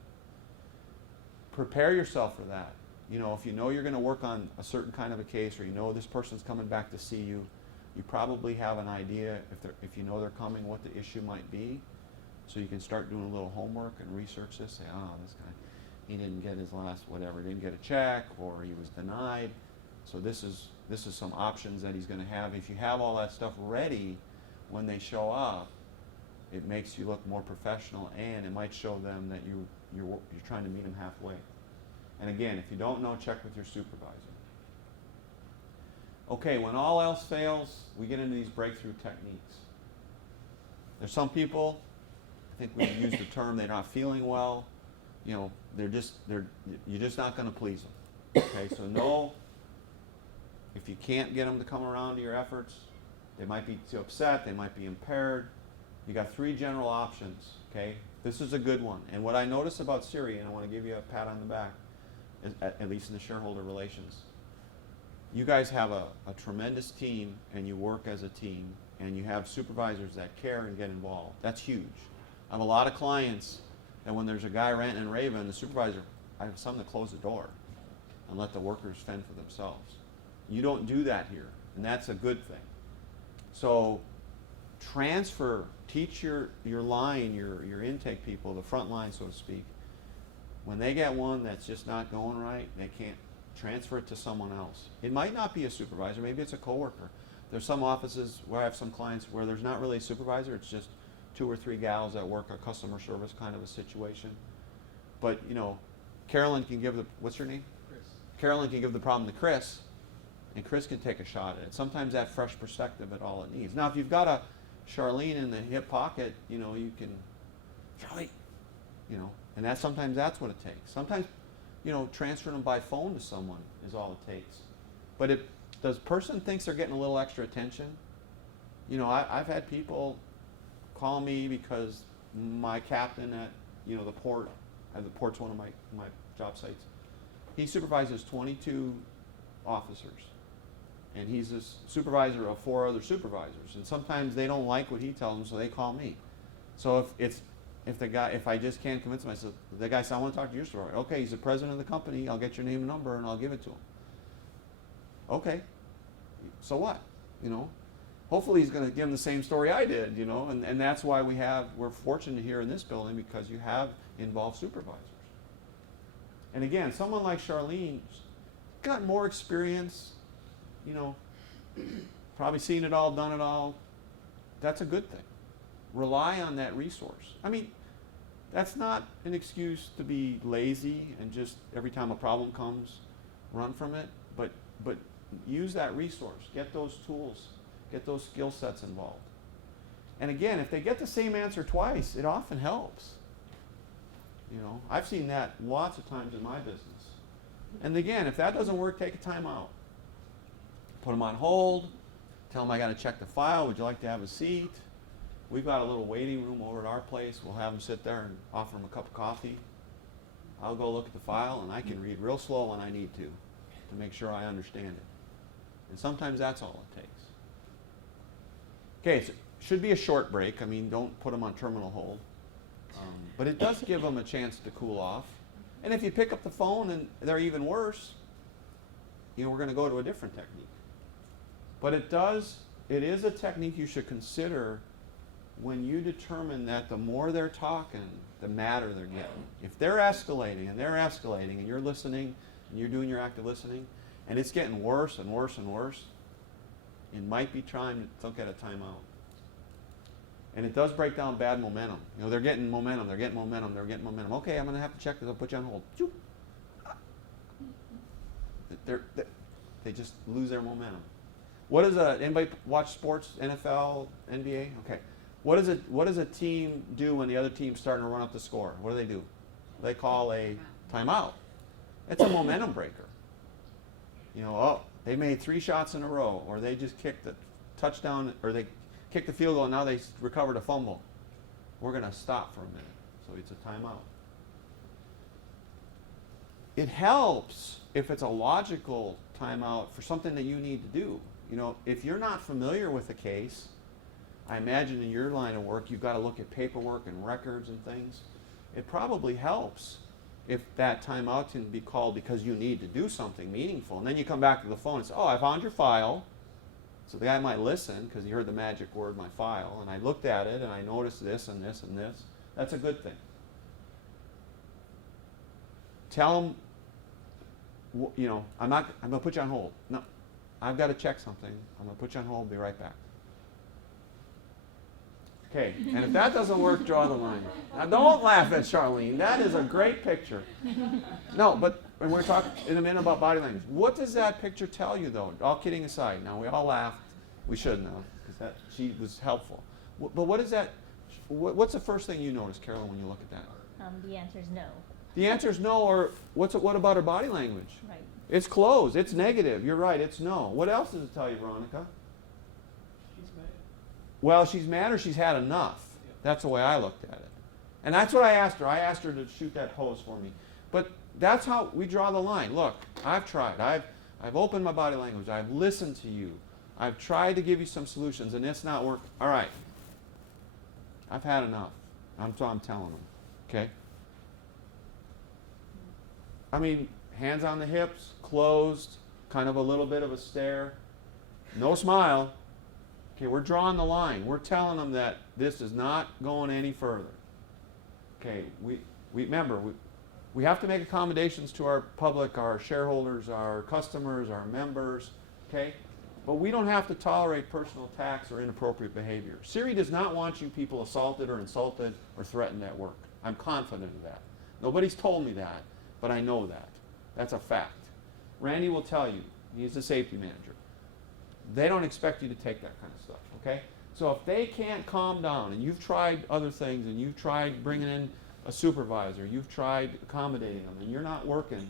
Prepare yourself for that. You know, if you know you're going to work on a certain kind of a case, or you know this person's coming back to see you, you probably have an idea if you know they're coming what the issue might be. So you can start doing a little homework and research this. Say, oh, this guy, he didn't get his last whatever, didn't get a check, or he was denied. So this is some options that he's going to have. If you have all that stuff ready when they show up, it makes you look more professional, and it might show them that you're trying to meet them halfway. And again, if you don't know, check with your supervisor. Okay, when all else fails, we get into these breakthrough techniques. There's some people, I think we use the term, they're not feeling well. You know, you're just not going to please them. Okay, so no, if you can't get them to come around to your efforts, they might be too upset, they might be impaired. You got 3 general options, okay? This is a good one. And what I notice about Siri, and I want to give you a pat on the back, is, at least in the shareholder relations, you guys have a tremendous team, and you work as a team, and you have supervisors that care and get involved. That's huge. I have a lot of clients that when there's a guy ranting and raving, the supervisor, I have some that close the door and let the workers fend for themselves. You don't do that here, and that's a good thing. So transfer, teach your line, your intake people, the front line, so to speak. When they get one that's just not going right, they can't transfer it to someone else. It might not be a supervisor, maybe it's a coworker. There's some offices where I have some clients where there's not really a supervisor, it's just 2 or 3 gals that work a customer service kind of a situation. But, you know, Carolyn can give what's your name? Chris. Carolyn can give the problem to Chris, and Chris can take a shot at it. Sometimes that fresh perspective is all it needs. Now, if you've got a Charlene in the hip pocket, you know, you can, Charlie, you know, and sometimes that's what it takes. Sometimes, you know, transferring them by phone to someone is all it takes. But if the person thinks they're getting a little extra attention, you know, I've had people call me because my captain at, you know, the port, and the port's one of my job sites, he supervises 22 officers. And he's a supervisor of 4 other supervisors. And sometimes they don't like what he tells them, so they call me. So if I just can't convince him, I said, the guy said, I want to talk to your supervisor. Okay, he's the president of the company. I'll get your name and number, and I'll give it to him. Okay, so what? You know, hopefully he's going to give him the same story I did. You know, and that's why we're fortunate here in this building, because you have involved supervisors. And again, someone like Charlene got more experience. You know, probably seen it all, done it all. That's a good thing. Rely on that resource. I mean, that's not an excuse to be lazy and just every time a problem comes, run from it. But use that resource. Get those tools. Get those skill sets involved. And again, if they get the same answer twice, it often helps. You know, I've seen that lots of times in my business. And again, if that doesn't work, take a time out. Put them on hold, tell them I got to check the file, would you like to have a seat? We've got a little waiting room over at our place. We'll have them sit there and offer them a cup of coffee. I'll go look at the file, and I can read real slow when I need to make sure I understand it. And sometimes that's all it takes. Okay, so it should be a short break. I mean, don't put them on terminal hold. But it does give them a chance to cool off. And if you pick up the phone and they're even worse, you know, we're going to go to a different technique. But it is a technique you should consider when you determine that the more they're talking, the madder they're getting. If they're escalating and you're listening and you're doing your active listening, and it's getting worse and worse and worse, it might be time to look at a timeout. And it does break down bad momentum. You know, they're getting momentum. Okay, I'm going to have to check this. I'll put you on hold. They just lose their momentum. Anybody watch sports, NFL, NBA? Okay. What does a team do when the other team's starting to run up the score? What do? They call a timeout. It's a momentum breaker. You know, oh, they made 3 shots in a row, or they just kicked the touchdown, or they kicked the field goal, and now they recovered a fumble. We're going to stop for a minute. So it's a timeout. it helps if it's a logical timeout for something that you need to do. You know, if you're not familiar with the case, I imagine in your line of work you've got to look at paperwork and records and things. It probably helps if that timeout can be called because you need to do something meaningful. And then you come back to the phone and say, oh, I found your file. So the guy might listen because he heard the magic word, my file, and I looked at it and I noticed this and this and this. That's a good thing. Tell him, you know, I'm going to put you on hold. No, I've got to check something. I'm going to put you on hold, be right back. Okay, and if that doesn't work, draw the line. Now don't laugh at Charlene. That is a great picture. No, but when we're talking in a minute about body language, what does that picture tell you, though? All kidding aside. Now, we all laughed. We shouldn't have, because she was helpful. But what is that? What's the first thing you notice, Carolyn, when you look at that? The answer is no. The answer is no, or what about her body language? Right. It's closed. It's negative. You're right. It's no. What else does it tell you, Veronica? She's mad. Well, she's mad or she's had enough. That's the way I looked at it. And that's what I asked her. I asked her to shoot that pose for me. But that's how we draw the line. Look, I've tried. I've opened my body language. I've listened to you. I've tried to give you some solutions, and it's not working. All right. I've had enough. I'm telling them. Okay? I mean, hands on the hips, closed, kind of a little bit of a stare. No smile. Okay, we're drawing the line. We're telling them that this is not going any further. Okay, we remember, we have to make accommodations to our public, our shareholders, our customers, our members, okay? But we don't have to tolerate personal attacks or inappropriate behavior. Siri does not want you people assaulted or insulted or threatened at work. I'm confident of that. Nobody's told me that, but I know that. That's a fact. Randy will tell you, he's the safety manager. They don't expect you to take that kind of stuff, okay? So if they can't calm down, and you've tried other things, and you've tried bringing in a supervisor, you've tried accommodating them, and you're not working,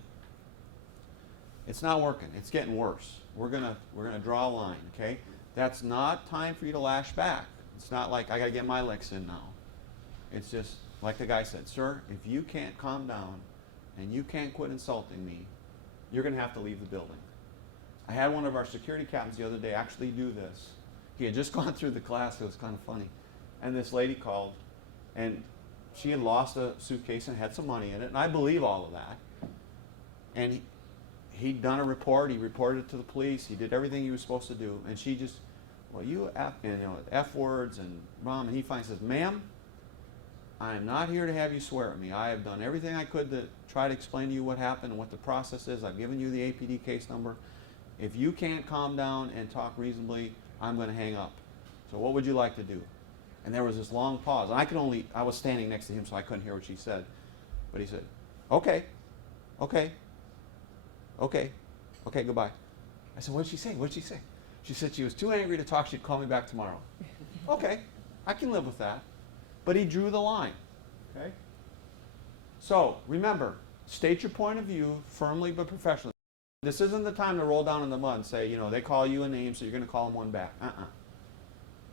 it's not working. It's getting worse. We're gonna draw a line, okay? That's not time for you to lash back. It's not like I gotta get my licks in now. It's just like the guy said, sir, if you can't calm down and you can't quit insulting me, you're gonna have to leave the building. I had one of our security captains the other day actually do this. He had just gone through the class. It was kind of funny. And this lady called, and she had lost a suitcase and had some money in it, and I believe all of that. And he'd done a report. He reported it to the police. He did everything he was supposed to do. And she just, well, you F words and mom. And he finally says, ma'am, I'm not here to have you swear at me. I have done everything I could to try to explain to you what happened and what the process is. I've given you the APD case number. If you can't calm down and talk reasonably, I'm going to hang up. So what would you like to do? And there was this long pause. And I was standing next to him, so I couldn't hear what she said. But he said, okay, goodbye. I said, what did she say? What did she say? She said she was too angry to talk. She'd call me back tomorrow. Okay, I can live with that. But he drew the line, okay? So remember, state your point of view firmly but professionally. This isn't the time to roll down in the mud and say, you know, they call you a name, so you're going to call them one back.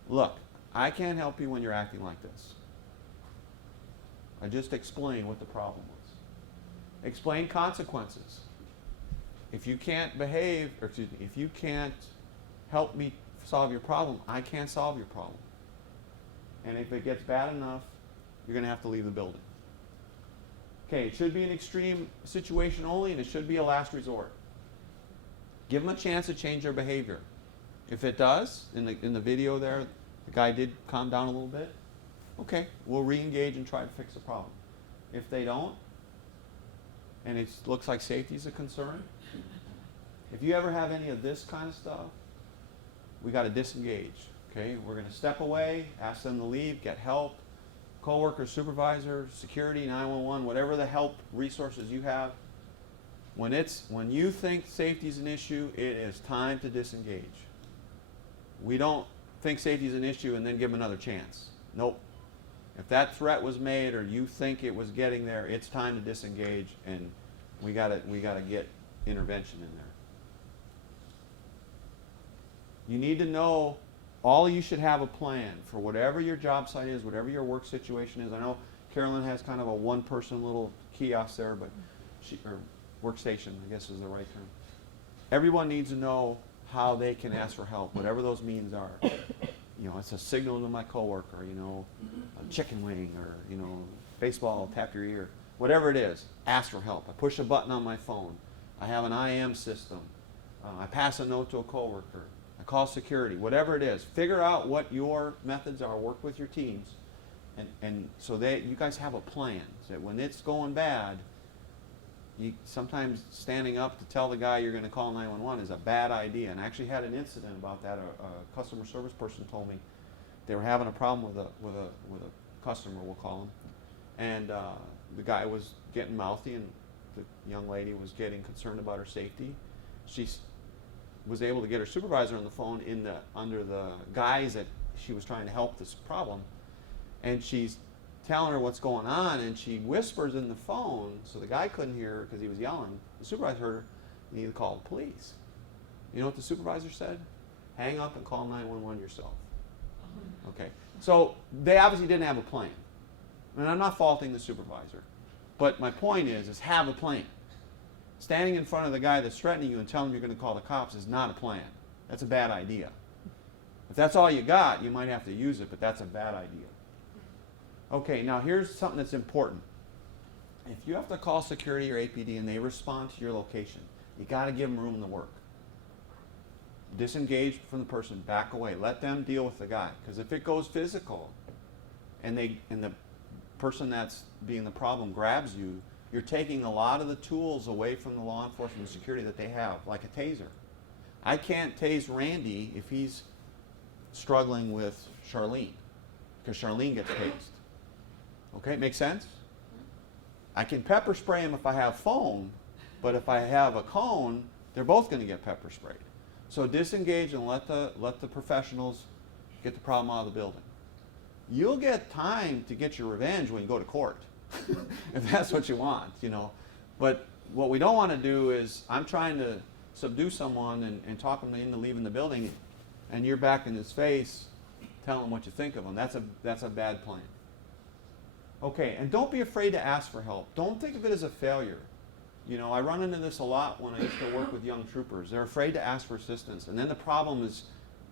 Look, I can't help you when you're acting like this. I just explained what the problem was. Explain consequences. If you can't behave, or excuse me, if you can't help me solve your problem, I can't solve your problem. And if it gets bad enough, you're going to have to leave the building. Okay, it should be an extreme situation only, and it should be a last resort. Give them a chance to change their behavior. If it does, in the video there, the guy did calm down a little bit. Okay, we'll re-engage and try to fix the problem. If they don't, and it looks like safety is a concern, if you ever have any of this kind of stuff, we got to disengage. Okay, we're going to step away, ask them to leave, get help, coworker, supervisor, security, 911, whatever the help resources you have. When you think safety is an issue, it is time to disengage. We don't think safety is an issue and then give them another chance. Nope. If that threat was made or you think it was getting there, it's time to disengage, and we gotta get intervention in there. You need to know, all of you should have a plan for whatever your job site is, whatever your work situation is. I know Carolyn has kind of a one-person little kiosk there, but workstation, I guess is the right term. Everyone needs to know how they can ask for help, whatever those means are. You know, it's a signal to my coworker, you know, a chicken wing, or, you know, baseball, tap your ear. Whatever it is, ask for help. I push a button on my phone. I have an IM system. I pass a note to a coworker. I call security. Whatever it is, figure out what your methods are. Work with your teams, and so that you guys have a plan. So that when it's going bad, you sometimes standing up to tell the guy you're going to call 911 is a bad idea. And I actually had an incident about that. A customer service person told me they were having a problem with a customer, we'll call him, and the guy was getting mouthy, and the young lady was getting concerned about her safety. She was able to get her supervisor on the phone under the guise that she was trying to help this problem, and she's telling her what's going on, and she whispers in the phone so the guy couldn't hear her because he was yelling. The supervisor heard her. You need to call the police. You know what the supervisor said? Hang up and call 911 yourself. Okay, so they obviously didn't have a plan. And I'm not faulting the supervisor, but my point is have a plan. Standing in front of the guy that's threatening you and telling him you're going to call the cops is not a plan. That's a bad idea. If that's all you got, you might have to use it, but that's a bad idea. Okay, now here's something that's important. If you have to call security or APD and they respond to your location, you got to give them room to work. Disengage from the person, back away. Let them deal with the guy. Because if it goes physical and the person that's being the problem grabs you, you're taking a lot of the tools away from the law enforcement and security that they have, like a taser. I can't tase Randy if he's struggling with Charlene, because Charlene gets tased. Okay, make sense? I can pepper spray him if I have foam, but if I have a cone, they're both going to get pepper sprayed. So disengage and let the professionals get the problem out of the building. You'll get time to get your revenge when you go to court, if that's what you want, you know. But what we don't want to do is, I'm trying to subdue someone and talk him into leaving the building, and you're back in his face telling him what you think of him. That's a bad plan. Okay, and don't be afraid to ask for help. Don't think of it as a failure. You know, I run into this a lot when I used to work with young troopers. They're afraid to ask for assistance, and then the problem is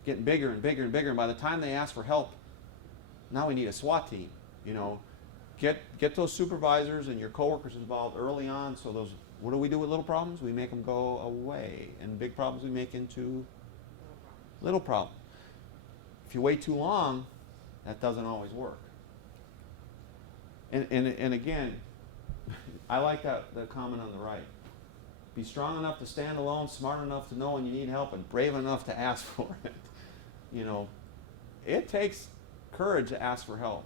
getting bigger and bigger and bigger, and by the time they ask for help, now we need a SWAT team. You know, get those supervisors and your coworkers involved early on, so those, what do we do with little problems? We make them go away, and big problems we make into little problems. If you wait too long, that doesn't always work. And again, I like the comment on the right. Be strong enough to stand alone, smart enough to know when you need help, and brave enough to ask for it. You know, it takes courage to ask for help.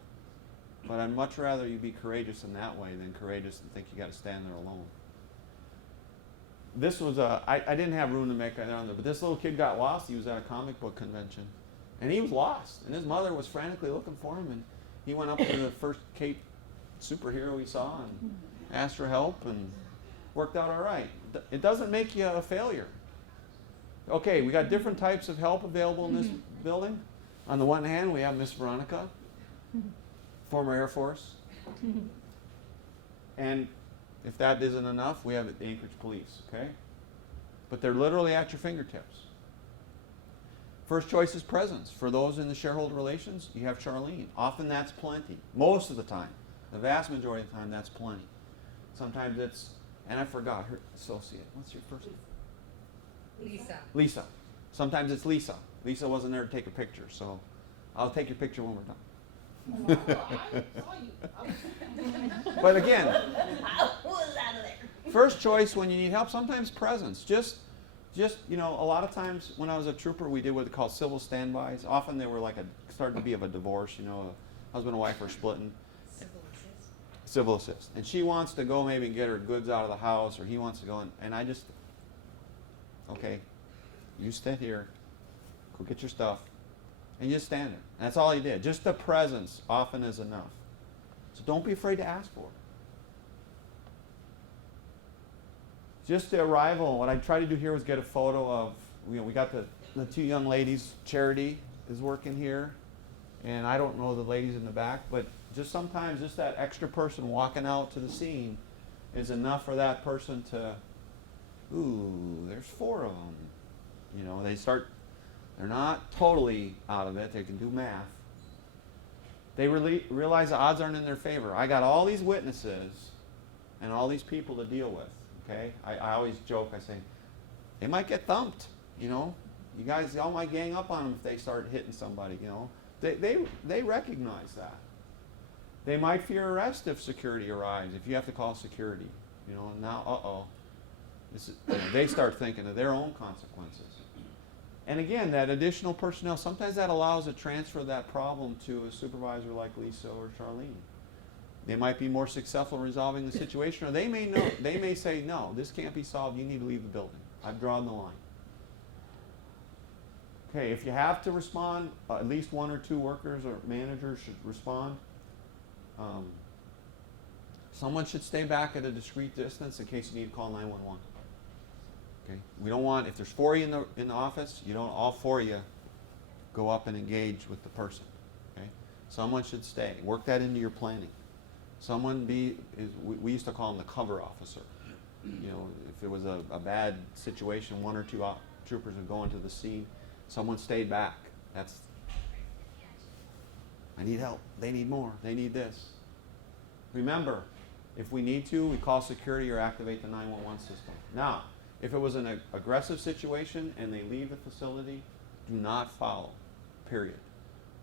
But I'd much rather you be courageous in that way than courageous and think you got to stand there alone. This was I didn't have room to make that on there, but this little kid got lost. He was at a comic book convention, and he was lost. And his mother was frantically looking for him, and he went up to the first Cape superhero he saw and asked for help, and worked out all right. It doesn't make you a failure. Okay, we got different types of help available in this building. On the one hand, we have Miss Veronica, former Air Force. And if that isn't enough, we have the Anchorage Police, okay? But they're literally at your fingertips. First choice is presence. For those in the shareholder relations, you have Charlene. Often that's plenty. Most of the time. The vast majority of the time, that's plenty. Sometimes it's, and I forgot her associate. What's your first name? Lisa. Lisa. Sometimes it's Lisa. Lisa wasn't there to take a picture, so I'll take your picture when we're done. But again, first choice when you need help, sometimes presence. Just you know, a lot of times when I was a trooper, we did what they call civil standbys. Often they were like started to be of a divorce, you know, a husband and wife were splitting. Civil assist. And she wants to go maybe get her goods out of the house, or he wants to go and I just, okay, you sit here, go get your stuff, and you just stand there. And that's all he did. Just the presence often is enough. So don't be afraid to ask for it. Just the arrival, what I tried to do here was get a photo of, you know, we got the two young ladies. Charity is working here, and I don't know the ladies in the back, but just sometimes just that extra person walking out to the scene is enough for that person to ooh, there's 4 of them. You know, they're not totally out of it. They can do math. They really realize the odds aren't in their favor. I got all these witnesses and all these people to deal with, okay? I always joke, I say, they might get thumped, you know? You guys all might gang up on them if they start hitting somebody, you know? They recognize that. They might fear arrest if security arrives, if you have to call security, you know? Now, they start thinking of their own consequences. And again, that additional personnel, sometimes that allows a transfer of that problem to a supervisor like Lisa or Charlene. They might be more successful in resolving the situation, or they may say, no, this can't be solved, you need to leave the building. I've drawn the line. Okay, if you have to respond, at least 1 or 2 workers or managers should respond. Someone should stay back at a discreet distance in case you need to call 911. Okay? We don't want, if there's 4 of you in the office, you don't all 4 of you go up and engage with the person. Okay? Someone should stay. Work that into your planning. Someone we used to call them the cover officer. You know, if it was a bad situation, 1 or 2 troopers would go into the scene. Someone stayed back. I need help. They need more. They need this. Remember, if we need to, we call security or activate the 911 system. Now, if it was an aggressive situation and they leave the facility, do not follow, period.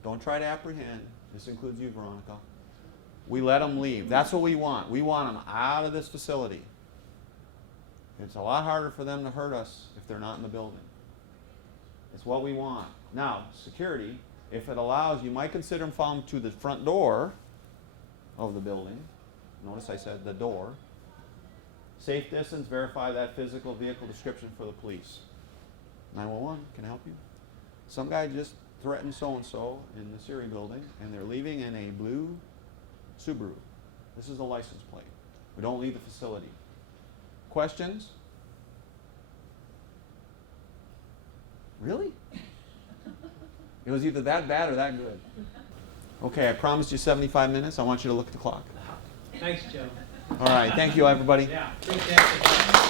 Don't try to apprehend. This includes you, Veronica. We let them leave. That's what we want. We want them out of this facility. It's a lot harder for them to hurt us if they're not in the building. It's what we want. Now, security, if it allows, you might consider them following to the front door of the building. Notice I said the door. Safe distance, verify that physical vehicle description for the police. 911, can I help you? Some guy just threatened so-and-so in the Siri building, and they're leaving in a blue Subaru. This is the license plate. We don't leave the facility. Questions? Really? It was either that bad or that good. Okay, I promised you 75 minutes. I want you to look at the clock. Thanks, Joe. All right, thank you, everybody. Yeah, appreciate it.